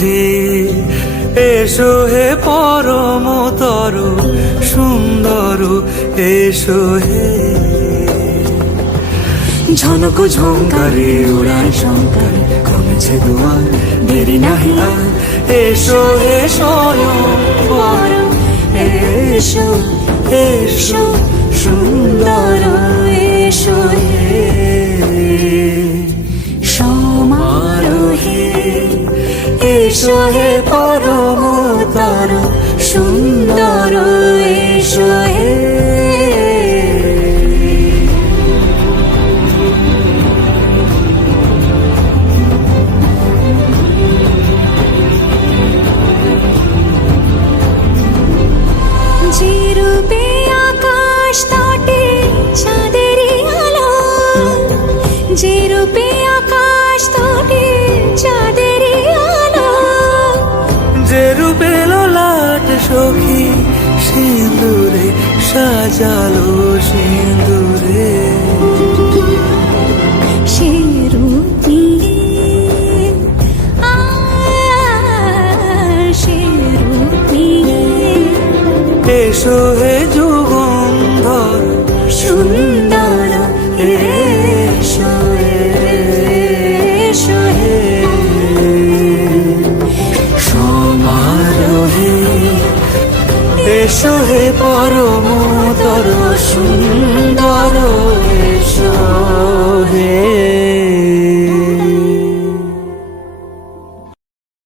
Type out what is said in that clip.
হে এসো হে পরমতর সুন্দর এসো হে। ঝনক ঝঙ্কারে উড়ায় শঙ্কার কমেছে দুয়ার দেরি নাহি আর এসো হে স্বয়ংবর এসো এসো সুন্দর এসো হে সমারোহে এসো হে পরমতর সুন্দর এসো হে। যে রূপে আকাশ তটে চাঁদেরই আলো, যে রূপে আকাশ তটে চাঁদেরই আলো, যে রূপে ললাট সখী সিঁদুরে সাজালো সিঁদুরে, সে রূপ নিয়ে সে রূপ নিয়ে এসো হে যুগন্ধর সুন্দর এসো এসো হে সমারোহে এসো হে পরমতর সুন্দর